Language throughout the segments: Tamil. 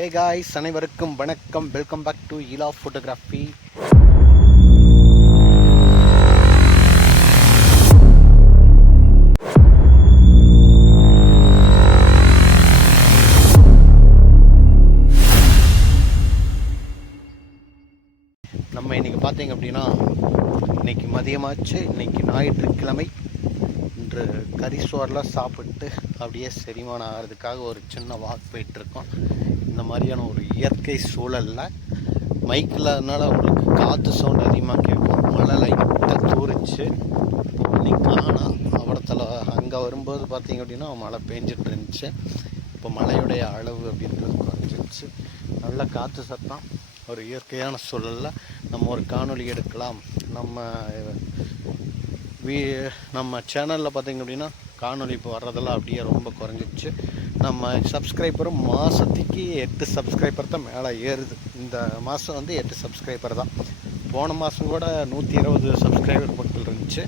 ஹே காய்ஸ் அனைவருக்கும் வணக்கம். Welcome back to Ila photography நம்ம இன்னைக்கு பார்த்தீங்க அப்படின்னா இன்னைக்கு மதியமாச்சு. இன்னைக்கு ஞாயிற்றுக்கிழமை. இன்று கரிசோர்லாம் சாப்பிட்டு அப்படியே செரிமானம் ஆகிறதுக்காக ஒரு சின்ன வாக் போயிட்டுருக்கோம் மாதிரியான ஒரு இயற்கை சூழலில் மைக்கில் அதனால் உங்களுக்கு காற்று சவுண்ட் அதிகமாக கேட்கும். மழை லைட்டாக தூரிச்சு இன்னைக்கு காணாம் அவடத்தில் அங்கே வரும்போது பார்த்தீங்க அப்படின்னா மழை பெஞ்சிட்டு இருந்துச்சு இப்போ மழையுடைய அளவு அப்படின்றது குறைஞ்சிருச்சு. நல்ல காற்று சத்தம் ஒரு இயற்கையான சூழலில் நம்ம ஒரு காணொலி எடுக்கலாம். நம்ம வீ நம்ம சேனலில் பார்த்தீங்க அப்படின்னா காணொலி இப்போ வர்றதெல்லாம் அப்படியே ரொம்ப குறைஞ்சிச்சு நம்ம சப்ஸ்கிரைபரும் மாதத்துக்கு எட்டு சப்ஸ்கிரைபர் தான் மேலே ஏறுது. இந்த மாதம் வந்து எட்டு சப்ஸ்கிரைபர் தான். போன மாதம் கூட நூற்றி இருபது சப்ஸ்கிரைபர் மக்கள் இருந்துச்சு.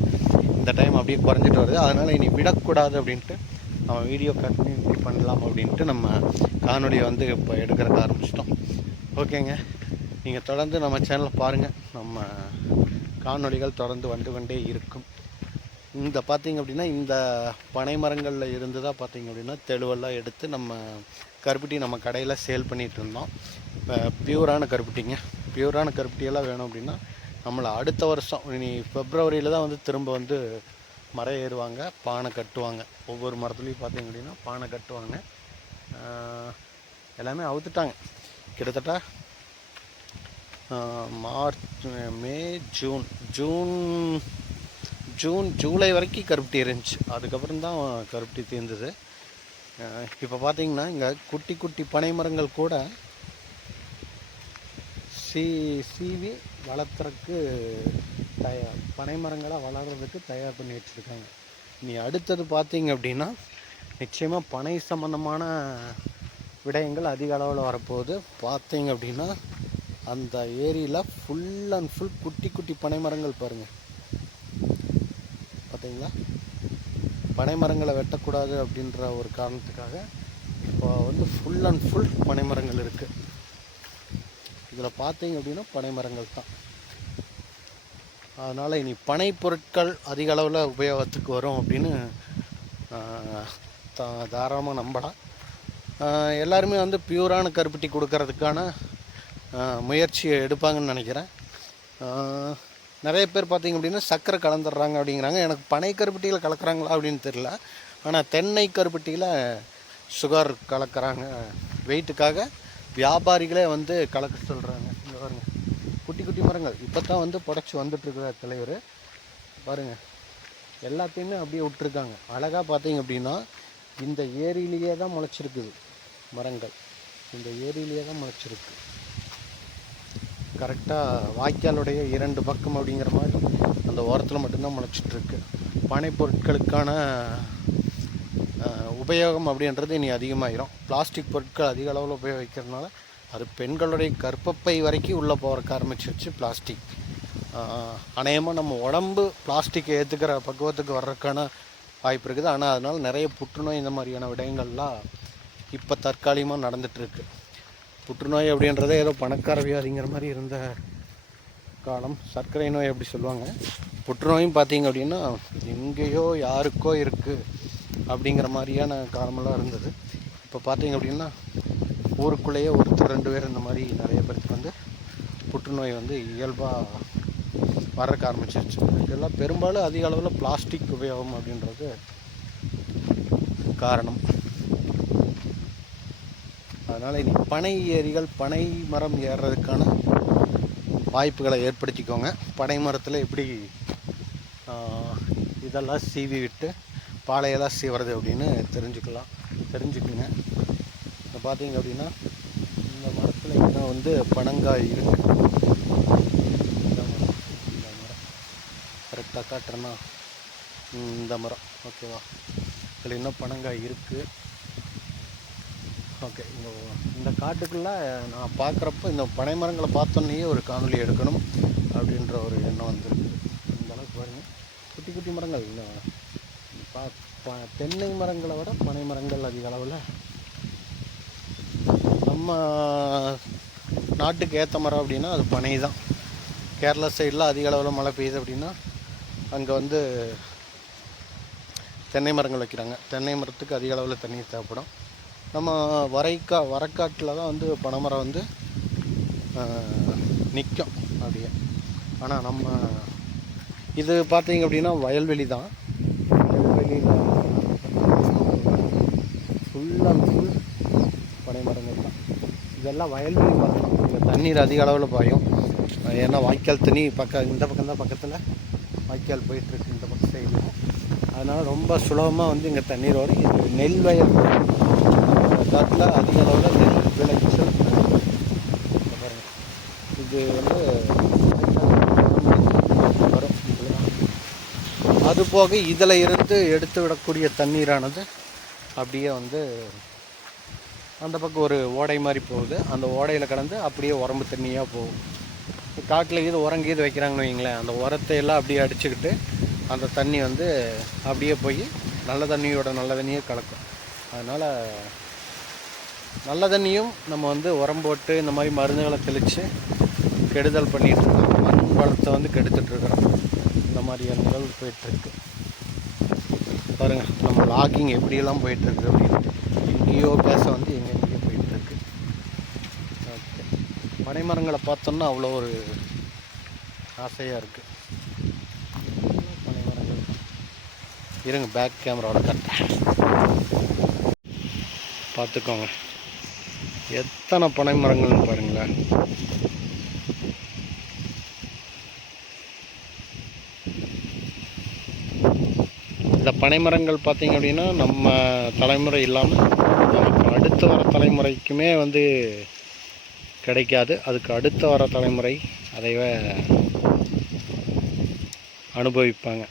இந்த டைம் அப்படியே குறைஞ்சிட்டு வருது. அதனால் இனி விடக்கூடாது அப்படின்ட்டு நம்ம வீடியோ கண்டினியூ பண்ணலாம் அப்படின்ட்டு நம்ம காணொலியை வந்து இப்போ எடுக்கிறதுக்கு ஆரம்பிச்சிட்டோம். ஓகேங்க நீங்கள் தொடர்ந்து நம்ம சேனலை பாருங்கள் நம்ம காணொளிகள் தொடர்ந்து வந்து கொண்டே இருக்கும். இந்த பார்த்திங்க அப்படின்னா இந்த பனை மரங்களில் இருந்து தான் பார்த்திங்க அப்படின்னா தெளுவெல்லாம் எடுத்து நம்ம கருப்பட்டி நம்ம கடையில் சேல் பண்ணிகிட்டு இருந்தோம். இப்போ பியூரான கருப்பட்டிங்க. பியூரான கருப்பட்டியெல்லாம் வேணும் அப்படின்னா நம்மளை அடுத்த வருஷம் இனி ஃபெப்ரவரியில் தான் வந்து திரும்ப வந்து மரம் ஏறுவாங்க பானை கட்டுவாங்க. ஒவ்வொரு மரத்துலேயும் பார்த்தீங்க அப்படின்னா பானை கட்டுவாங்க. எல்லாமே அவுத்துட்டாங்க. கிட்டத்தட்ட March May June. June June July வரைக்கும் கருப்பட்டி இருந்துச்சு. அதுக்கப்புறம் தான் கருப்பட்டி தீர்ந்தது. இப்போ பார்த்தீங்கன்னா இங்கே குட்டி குட்டி பனை மரங்கள் கூட சீ சீவி வளர்த்துறக்கு தயார் பனை மரங்களாக வளர்கிறதுக்கு தயார் பண்ணி வச்சுருக்காங்க. நீ அடுத்தது பார்த்தீங்க அப்படின்னா நிச்சயமாக பனை சம்மந்தமான விடயங்கள் அதிக அளவில் வரப்போகுது. பார்த்தீங்க அப்படின்னா அந்த ஏரியில் ஃபுல் அண்ட் ஃபுல் குட்டி குட்டி பனை மரங்கள் பாருங்கள் பார்த்தீங்களா? பனை மரங்களை வெட்டக்கூடாது அப்படின்ற ஒரு காரணத்துக்காக இப்போ வந்து ஃபுல் அண்ட் ஃபுல் பனை மரங்கள் இருக்குது இதில் பார்த்தீங்க அப்படின்னா பனை மரங்கள் தான். அதனால் இனி பனை பொருட்கள் அதிக அளவில் உபயோகத்துக்கு வரும் அப்படின்னு தா- தாராளமாக நம்பலாம். எல்லாருமே வந்து பியூரான கருப்பட்டி கொடுக்கறதுக்கான முயற்சியை எடுப்பாங்கன்னு நினைக்கிறேன். நிறைய பேர் பார்த்திங்க அப்படின்னா சர்க்கரை கலந்துடுறாங்க அப்படிங்கிறாங்க. எனக்கு பனை கருப்பட்டியில் கலக்கிறாங்களா அப்படின்னு தெரியல. ஆனால் தென்னை கருப்பட்டியில் சுகர் கலக்கிறாங்க. வெயிட்டுக்காக வியாபாரிகளே வந்து கலக்க சொல்கிறாங்க இங்கே பாருங்கள் குட்டி குட்டி மரங்கள். இப்போ தான் வந்து புடச்சி வந்துட்டுருக்குற தலைவர். பாருங்க. எல்லாத்தையுமே அப்படியே விட்டுருக்காங்க. அழகாக பார்த்தீங்க அப்படின்னா இந்த ஏரியிலேயே தான் முளைச்சிருக்குது மரங்கள். இந்த ஏரியிலேயே தான் முளைச்சிருக்கு. கரெக்டாக வாய்க்காலுடைய இரண்டு பக்கம் அப்படிங்கிற மாதிரி அந்த ஓரத்தில் மட்டும்தான் முளைச்சிட்ருக்கு. பனை பொருட்களுக்கான உபயோகம் அப்படின்றது இனி அதிகமாகிடும் பிளாஸ்டிக் பொருட்கள் அதிக அளவில் உபயோகிக்கிறதுனால அது பெண்களுடைய கர்ப்பப்பை வரைக்கும் உள்ளே போகிறக்கு ஆரம்பிச்சிருச்சு பிளாஸ்டிக். அநேகமாக நம்ம உடம்பு பிளாஸ்டிக்கை ஏற்றுக்கிற பக்குவத்துக்கு வர்றதுக்கான வாய்ப்பு இருக்குது. ஆனால் அதனால் நிறைய புற்றுநோய் இந்த மாதிரியான விடயங்கள்லாம் இப்போ தற்காலிகமாக நடந்துகிட்ருக்கு புற்றுநோய் அப்படின்றதே ஏதோ பணக்கார வியாதிங்கிற மாதிரி இருந்த காலம். சர்க்கரை நோய் அப்படி சொல்லுவாங்க. புற்றுநோயும் பார்த்தீங்க அப்படின்னா எங்கேயோ யாருக்கோ இருக்குது அப்படிங்கிற மாதிரியான காலமெல்லாம் இருந்தது. இப்போ பார்த்தீங்க அப்படின்னா ஊருக்குள்ளேயே ஒருத்தர் ரெண்டு பேர் இந்த மாதிரி நிறைய பேருக்கு வந்து புற்றுநோய் வந்து இயல்பாக வர்றக்க ஆரம்பிச்சிருச்சு. இதெல்லாம் பெரும்பாலும் அதிக அளவில் பிளாஸ்டிக் உபயோகம் அப்படின்றது காரணம். அதனால் இனி பனை ஏரிகள் பனை மரம் ஏறுறதுக்கான வாய்ப்புகளை ஏற்படுத்திக்கோங்க. பனை மரத்தில் எப்படி இதெல்லாம் சீவி விட்டு பாலையெல்லாம் சீவுறது அப்படின்னு தெரிஞ்சுக்கலாம் தெரிஞ்சுக்குங்க. இப்போ பார்த்தீங்க அப்படின்னா இந்த மரத்தில் இன்னும் வந்து பனங்காய் இருக்குது இந்த மரம் இந்த மரம். கரெக்டாக காட்டுறேன்னா இந்த மரம். ஓகேவா இதில் இன்னும் பனங்காய் இருக்குது ஓகே இந்த இந்த காட்டுக்குள்ளே நான் பார்க்குறப்ப இந்த பனை மரங்களை பார்த்தோன்னே ஒரு காணொலி எடுக்கணும் அப்படின்ற ஒரு எண்ணம் வந்துருக்கு. இந்த அளவுக்கு பாருங்கள் குட்டி குட்டி மரங்கள். இந்த பா ப- தென்னை மரங்களை விட பனை மரங்கள் அதிக அளவில் நம்ம நாட்டுக்கு ஏற்ற மரம் அப்படின்னா அது பனை தான். கேரளா சைடில் அதிக அளவில் மழை பெய்யுது அப்படின்னா அங்கே வந்து தென்னை மரங்கள் வைக்கிறாங்க. தென்னை மரத்துக்கு அதிக அளவில் தண்ணீர் தேவைப்படும். நம்ம வரைக்கா வரக்காட்டில் தான் வந்து பனைமரம் வந்து நிற்கும் அப்படியே. ஆனால் நம்ம இது பார்த்தீங்க அப்படின்னா வயல்வெளி தான். வயல்வெளியில் ஃபுல் அண்ட் ஃபுல் பனைமரங்கள் தான். இதெல்லாம் வயல்வெளி மரம் இங்கே தண்ணீர் அதிக அளவில் பாயும். ஏன்னா வாய்க்கால் தண்ணி பக்கம் இந்த பக்கம் தான் பக்கத்தில். வாய்க்கால் போயிட்டுருக்கு இந்த பக்கம் சைடில் அதனால் ரொம்ப சுலபமாக வந்து இங்கே தண்ணீர் வரும். இது நெல் வயல் காட்டில் அதிக அளவில் நெல் விளைச்சல் இது வந்து வரும். அதுபோக இதில் இருந்து எடுத்து விடக்கூடிய தண்ணீரானது அப்படியே வந்து அந்த பக்கம் ஒரு ஓடை மாதிரி போகுது. அந்த ஓடையில் கடந்து அப்படியே உரம்பு தண்ணியாக போகும். காட்டில் இது உரங்கீது வைக்கிறாங்கன்னு வைங்களேன். அந்த உரத்தை எல்லாம் அப்படியே அடிச்சுக்கிட்டு அந்த தண்ணி வந்து அப்படியே போய் நல்ல தண்ணியோட நல்ல தண்ணியே கலக்கும். அதனால் நல்ல தண்ணியும் நம்ம வந்து உரம் போட்டு இந்த மாதிரி மருந்துகளை தெளித்து கெடுதல் பண்ணிட்டு இருக்கோம். மண் வளத்தை வந்து கெடுத்துட்ருக்குறோம் இந்த மாதிரியான நிகழ்வு போயிட்டுருக்கு பாருங்கள் நம்ம லாகிங் எப்படியெல்லாம் போயிட்டுருக்கு அப்படின்னு எங்கேயோ பேச வந்து எங்கெங்கேயோ போயிட்டுருக்கு ஓகே பனைமரங்களை பார்த்தோம்னா அவ்வளோ ஒரு ஆசையாக இருக்குது பனைமரங்கள் இருங்க பேக் கேமராவோட கட்டேன் பார்த்துக்கோங்க. எத்தனை பனை மரங்கள்னு பாருங்களேன். இந்த பனைமரங்கள் பார்த்தீங்க அப்படின்னா நம்ம தலைமுறை இல்லாமல் நமக்கு அடுத்து வர தலைமுறைக்குமே வந்து கிடைக்காது. அதுக்கு அடுத்து வர தலைமுறை அதைவே அனுபவிப்பாங்க.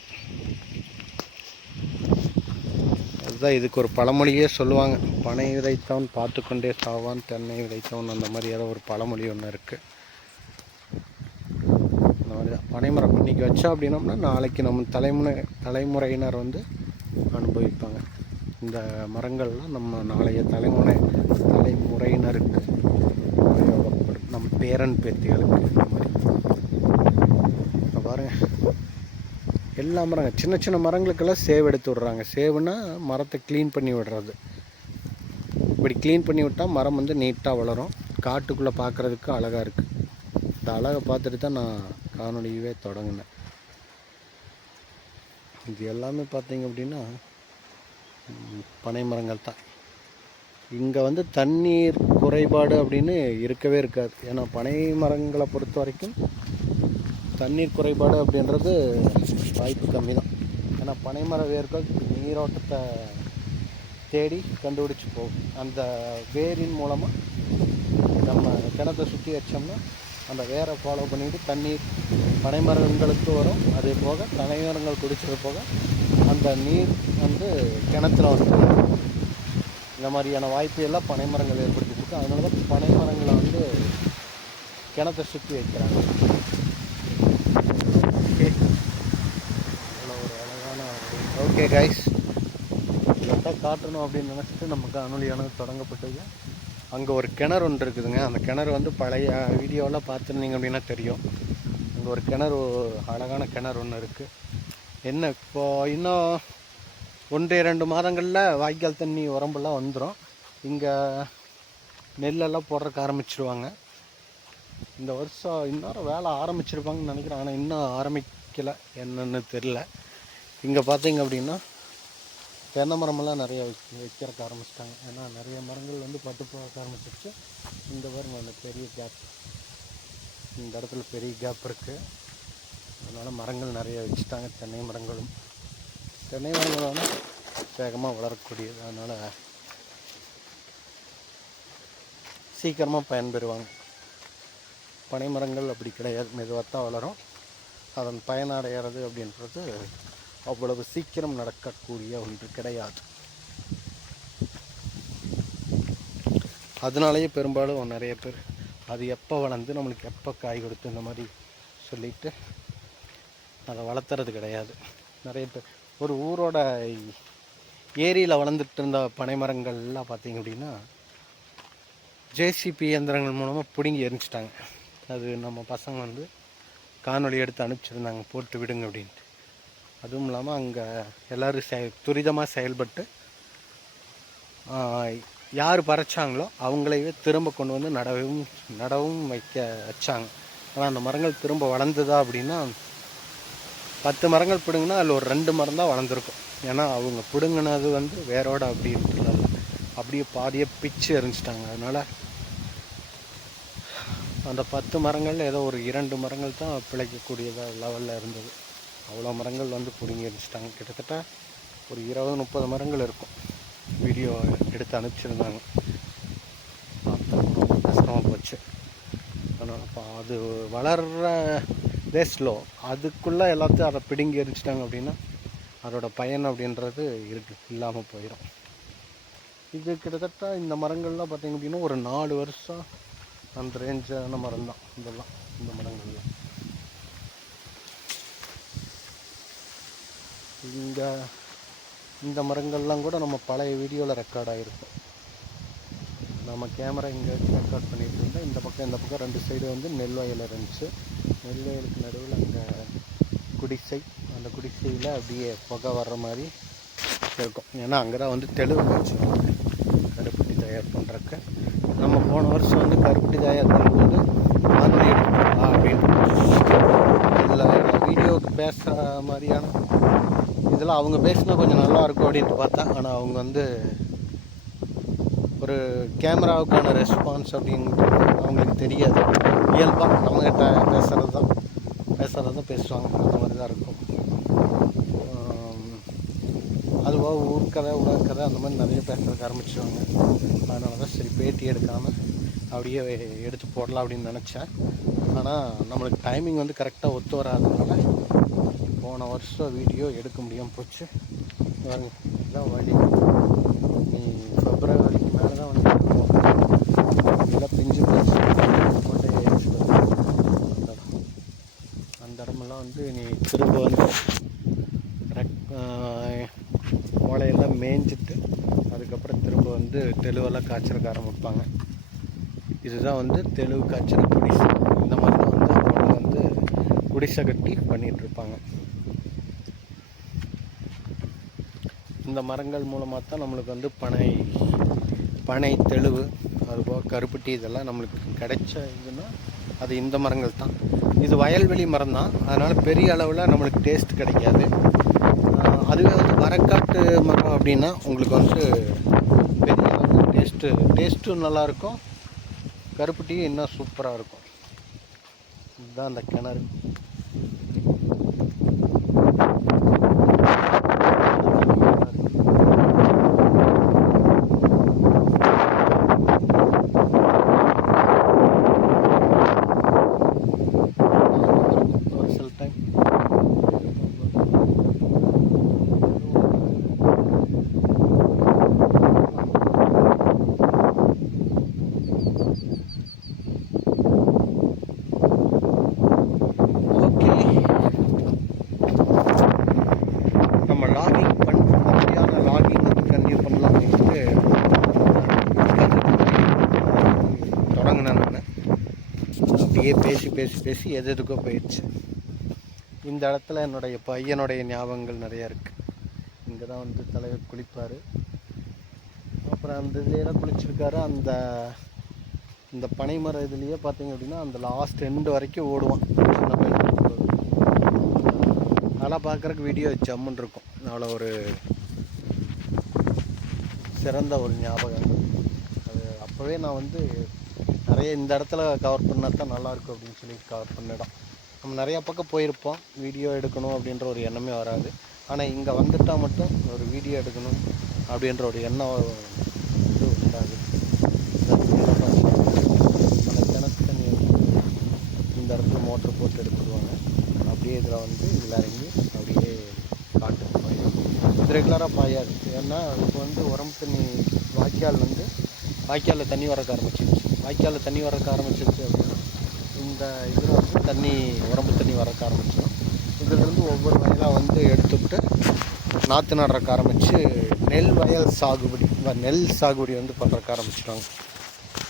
அதுதான் இதுக்கு ஒரு பழமொழியே சொல்லுவாங்க. பனை விதைத்தவன் பார்த்து கொண்டே சாவான் தென்னை விதைத்தவன் அந்த மாதிரி ஏதோ ஒரு பழமொழி ஒன்று இருக்குது அந்த மாதிரி தான். பனைமரம் இன்றைக்கி வச்சா அப்படின்னோம்னா நாளைக்கு நம்ம தலைமுறை தலைமுறையினர் வந்து அனுபவிப்பாங்க. இந்த மரங்கள்லாம் நம்ம நாளைய தலைமுறை தலைமுறையினருக்கு உபயோகப்படும். நம்ம பேரன் பேத்திகளுக்கு இந்த மாதிரி. பாருங்கள் பாருங்க. எல்லா மரங்கள் சின்ன சின்ன மரங்களுக்கெல்லாம் சேவ் எடுத்து விடுறாங்க. சேவுன்னா மரத்தை க்ளீன் பண்ணி விடுறது. இப்படி க்ளீன் பண்ணி விட்டால் மரம் வந்து நீட்டாக வளரும். காட்டுக்குள்ளே பார்க்குறதுக்கு அழகாக இருக்குது இந்த அழகை பார்த்துட்டு தான் நான் காணொலியவே தொடங்கினேன். இது எல்லாமே பார்த்தீங்க அப்படின்னா பனை மரங்கள் தான். இங்கே வந்து தண்ணீர் குறைபாடு அப்படின்னு இருக்கவே இருக்காது. ஏன்னா பனை மரங்களை பொறுத்த வரைக்கும் தண்ணீர் குறைபாடு அப்படின்றது வாய்ப்பு கம்மி தான் ஏன்னா பனைமர வேர்கள் நீரோட்டத்தை தேடி கண்டுபிடிச்சு போகும் அந்த வேரின் மூலமாக நம்ம கிணத்தை சுற்றி வச்சோம்னா அந்த வேரை ஃபாலோ பண்ணிக்கிட்டு தண்ணீர் பனைமரங்களுக்கு வரும். அதே போக பனைமரங்கள் குடிச்சது போக அந்த நீர் வந்து கிணத்துல வந்து இந்த மாதிரியான வாய்ப்பு எல்லாம் பனைமரங்கள் ஏற்படுத்தி கொடுக்கும். அதனால தான் பனைமரங்களை வந்து கிணத்தை சுற்றி வைக்கிறாங்க. ஓகே இவ்வளோ ஒரு அழகான ஓகே கைஸ் இதைத்தான் காட்டணும் அப்படின்னு நினச்சிட்டு நமக்கு அனுலியானது தொடங்கப்பட்டது. அங்கே ஒரு கிணறு ஒன்று இருக்குதுங்க. அந்த கிணறு வந்து பழைய வீடியோவில் பார்த்துருந்தீங்க அப்படின்னா தெரியும். அங்கே ஒரு கிணறு அழகான கிணறு ஒன்று இருக்குது என்ன இப்போது இன்னும் ஒன்று இரண்டு மாதங்களில் வாய்க்கால் தண்ணி உரம்பெல்லாம் வந்துடும் இங்கே நெல்லெல்லாம் போடுறதுக்கு ஆரம்பிச்சிருவாங்க. இந்த வருஷம் இன்னும் வேலை ஆரம்பிச்சிருப்பாங்கன்னு நினைக்கிறேன். ஆனால் இன்னும் ஆரம்பிக்கலை. என்னென்னு தெரில இங்கே பார்த்தீங்க அப்படின்னா தென்னை மரமெல்லாம் நிறைய வைக்க வைக்கிறதுக்கு ஆரம்பிச்சிட்டாங்க. ஏன்னா நிறைய மரங்கள் வந்து பட்டு போக ஆரம்பிச்சிருச்சு. இந்த பாருங்க அந்த பெரிய கேப் இந்த இடத்துல பெரிய கேப் இருக்குது அதனால் மரங்கள் நிறைய வச்சுட்டாங்க. தென்னை மரங்களும். தென்னை மரங்கள் வந்து வேகமாக வளரக்கூடியது. அதனால் சீக்கிரமாக பயன்பெறுவாங்க. பனை மரங்கள் அப்படி கிடையாது. மெதுவாக தான் வளரும். அதன் பயனடைகிறது அப்படின்றது அவ்வளவு சீக்கிரம் நடக்கக்கூடிய ஒன்று கிடையாது. அதனாலேயே பெரும்பாலும் நிறைய பேர் அது எப்போ வளர்ந்து நம்மளுக்கு எப்போ காய் கொடுத்து இந்த மாதிரி சொல்லிட்டு அதை வளர்த்துறது கிடையாது. நிறைய பேர் ஒரு ஊரோட ஏரியில் வளர்ந்துட்டு இருந்த பனை மரங்கள்லாம் பார்த்தீங்க அப்படின்னா ஜேசிபி இயந்திரங்கள் மூலமாக பிடுங்கி எரிஞ்சிட்டாங்க. அது நம்ம பசங்க வந்து காணொலி எடுத்து அனுப்பிச்சிருந்தாங்க போட்டு விடுங்க அப்படின்ட்டு. அதுவும் இல்லாமல் அங்கே எல்லோரும் செ துரிதமாக செயல்பட்டு யார் பறைச்சாங்களோ அவங்களையே திரும்ப கொண்டு வந்து நடவும் நடவும் வைக்க வச்சாங்க. ஆனால் அந்த மரங்கள் திரும்ப வளர்ந்ததா அப்படின்னா பத்து மரங்கள் பிடுங்கினா அதில் ஒரு ரெண்டு மரம் தான் வளர்ந்துருக்கும். ஏன்னா அவங்க பிடுங்கினது வந்து வேரோட அப்படின்ட்டு அப்படியே பாதியே பிச்சு எரிஞ்சிட்டாங்க. அதனால் அந்த பத்து மரங்கள் ஏதோ ஒரு இரண்டு மரங்கள் தான் பிழைக்கக்கூடியதாக லெவலில் இருந்தது. அவ்வளோ மரங்கள் வந்து பிடுங்கி இருந்துச்சிட்டாங்க கிட்டத்தட்ட ஒரு இருபது முப்பது மரங்கள் இருக்கும். வீடியோ எடுத்து அனுப்பிச்சிருந்தாங்க. ரொம்ப கஷ்டமாக போச்சு. ஆனால் இப்போ அது வளர்கிற இதே ஸ்லோ அதுக்குள்ளே எல்லாத்தையும் அதை பிடுங்கி எரிச்சிட்டாங்க அப்படின்னா அதோட பயன் அப்படின்றது இருக்கு. இல்லாமல் போயிடும் இது கிட்டத்தட்ட இந்த மரங்கள்லாம் பார்த்திங்க அப்படின்னா ஒரு நாலு வருஷம் அந்த ரேஞ்சான மரம் தான் இதெல்லாம் இந்த மரங்கள்லாம். இங்கே இந்த மரங்கள்லாம் கூட நம்ம பழைய வீடியோவில் ரெக்கார்ட் ஆகிருக்கும் நம்ம கேமரா இங்கே வச்சு ரெக்கார்ட் பண்ணிட்டு இருந்தோம் இந்த பக்கம் இந்த பக்கம் ரெண்டு சைடு வந்து நெல் வயல் இருந்துச்சு. நெல் வயலுக்கு நடுவில் அங்கே குடிசை அந்த குடிசையில் அப்படியே புகை வர்ற மாதிரி இருக்கும். ஏன்னா அங்கே தான் வந்து தெளிவு வச்சு கருப்பட்டி தயார் பண்ணுறக்கு நம்ம போன வருஷம் வந்து கருப்பட்டி தயார் பண்ணும்போது மாதிரி எடுக்கலாம் அப்படின்னு. இதில் வீடியோவுக்கு பேசுகிற மாதிரியான இதெல்லாம் அவங்க பேசினா கொஞ்சம் நல்லா இருக்கும் அப்படின்ட்டு பார்த்தேன். ஆனால் அவங்க வந்து ஒரு கேமராவுக்கான ரெஸ்பான்ஸ் அப்படின்ட்டு அவங்களுக்கு தெரியாது. இயல்பாக நம்மகிட்ட பேசுகிறது தான் பேசுகிறது தான் பேசுவாங்க. அந்த மாதிரி தான் இருக்கும் அதுவாக ஊர்க்கதை உலகக்கதை அந்த மாதிரி நிறைய பேசுறதுக்கு ஆரம்பிச்சுவாங்க அதனால தான் சரி பேட்டி எடுக்காமல் அப்படியே எடுத்து போடலாம் அப்படின்னு நினச்சேன். ஆனால் நம்மளுக்கு டைமிங் வந்து கரெக்டாக ஒத்து வராதனால போன வருஷம் வீடியோ எடுக்க முடியாமல் போச்சு. பாருங்க இதுதான் வழி. நீ ஃபெப்ரவரிக்கு மேலே தான் வந்து இதெல்லாம் பிஞ்சு போச்சு. அந்த இடம். அந்த இடமெல்லாம் வந்து நீ திரும்ப வந்து ரெக்- ஓலையெல்லாம் மேய்ஞ்சிட்டு அதுக்கப்புறம் திரும்ப வந்து தெளிவெல்லாம் காய்ச்சலுக்கு ஆரம்பிப்பாங்க. இதுதான் வந்து தெளிவு காய்ச்சல் குடிசை. இந்த மாதிரி தான் வந்து அவங்க வந்து குடிசை கட்டி பண்ணிகிட்ருப்பாங்க இந்த மரங்கள் மூலமாக தான் நம்மளுக்கு வந்து பனை பனை தெளிவு அதுபோக கருப்பட்டி இதெல்லாம் நம்மளுக்கு கிடைச்ச இதுன்னா அது இந்த மரங்கள் தான். இது வயல்வெளி மரம் தான். அதனால் பெரிய அளவில் நம்மளுக்கு டேஸ்ட் கிடைக்காது. அதுவே வந்து வரக்காட்டு மரம் அப்படின்னா உங்களுக்கு வந்து பெரிய அளவு டேஸ்ட்டு டேஸ்ட்டும் நல்லாயிருக்கும் கருப்பட்டியும் இன்னும் சூப்பராக இருக்கும். இதுதான் அந்த கிணறு ஒரு சில டைம் ஓகே நம்ம லாகிங் பண்ண அப்படியான லாகிங் வந்து கண்டினியூ பண்ணலாம் அப்படின்ட்டு தொடங்கினேன் நான் அப்படியே பேசி பேசி பேசி எது எதுக்கோ போயிடுச்சு. இந்த இடத்துல என்னுடைய பையனுடைய ஞாபகங்கள் நிறையா இருக்குது இங்கே தான் வந்து தலைவர் குளிப்பார். அப்புறம் அந்த இதுலாம் குளிச்சிருக்காரு? அந்த இந்த பனைமரம் இதுலேயே பார்த்தீங்க அப்படின்னா அந்த லாஸ்ட் எண்டு வரைக்கும் ஓடுவான். சின்ன பையன். அதெல்லாம் பார்க்குறக்கு வீடியோ ஜம்முன்னு இருக்கும். அவ்வளோ ஒரு சிறந்த ஒரு ஞாபகம். அது அப்போவே நான் வந்து நிறைய இந்த இடத்துல கவர் பண்ணால் தான் நல்லாயிருக்கும் அப்படின்னு சொல்லி கவர் பண்ண இடம். நம்ம நிறையா பக்கம் போயிருப்போம். வீடியோ எடுக்கணும் அப்படின்ற ஒரு எண்ணமே வராது. ஆனால் இங்கே வந்துட்டால் மட்டும் ஒரு வீடியோ எடுக்கணும் அப்படின்ற ஒரு எண்ணம் இது உண்டாகுது. அந்த கிணத்து தண்ணி இந்த இடத்துல மோட்ரு போட்டு எடுத்துடுவாங்க அப்படியே இதில் வந்து இதில் இறங்கி அப்படியே காட்டு பாயும் இது ரெகுலராக பாயாது. ஏன்னா இப்போ வந்து உரம்பு தண்ணி வாய்க்கால் வந்து வாய்க்காலில் தண்ணி வரக்க ஆரம்பிச்சிருச்சு. வாய்க்காலில் தண்ணி வரக்க ஆரம்பிச்சிருச்சு அப்படின்னா இந்த இதில் வந்து தண்ணி உரம்பு தண்ணி வரக்க ஆரம்பிச்சிடும் இதுலேருந்து ஒவ்வொரு வயலாக வந்து எடுத்துக்கிட்டு நாற்று நடுறக்க ஆரம்பித்து நெல் வயல் சாகுபடி நெல் சாகுபடி வந்து பண்ணுறக்க ஆரம்பிச்சிட்டாங்க.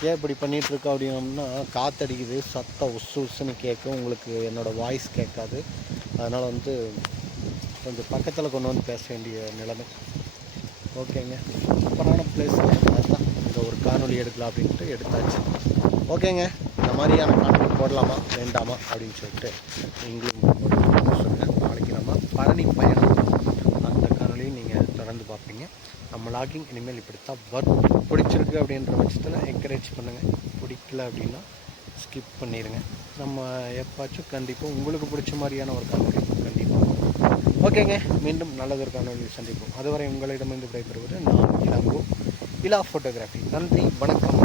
ஏன் இப்படி பண்ணிட்டு அப்படின்னோம்னா காத்தடிக்குது சத்தம் உசு உசுன்னு கேட்கும். உங்களுக்கு என்னோடய வாய்ஸ் கேட்காது. அதனால் வந்து கொஞ்சம் பக்கத்தில் கொண்டு வந்து பேச வேண்டிய நிலைமை. ஓகேங்க சூப்பரான பிளேஸ் அதுதான் ஒரு காணொளி எடுக்கலாம் அப்படின்ட்டு எடுத்தாச்சு. ஓகேங்க. இந்த மாதிரியான காணொலி போடலாமா? வேண்டாமா? அப்படின்னு சொல்லிட்டு நீங்களும் போட்டு சொல்லுங்கள் நாளைக்கு நம்ம பழனி பயணம் அந்த காணொலியும் நீங்கள் தொடர்ந்து பார்ப்பீங்க. நம்ம லாகிங் இனிமேல் இப்படித்தான் வரும். பிடிச்சிருக்கு அப்படின்ற பட்சத்தில் என்கரேஜ் பண்ணுங்கள் பிடிக்கல அப்படின்னா ஸ்கிப் பண்ணிடுங்க நம்ம எப்பாச்சும் கண்டிப்பாக உங்களுக்கு பிடிச்ச மாதிரியான ஒரு காணொலி கண்டிப்பாக ஓகேங்க. மீண்டும் நல்லதொரு காணொலி சந்திப்போம். அதுவரை உங்களிடமிருந்து விடைபெறுவது நான் இளங்கோ. இலா ஃபோட்டோகிராஃபி நன்றி வணக்கம்.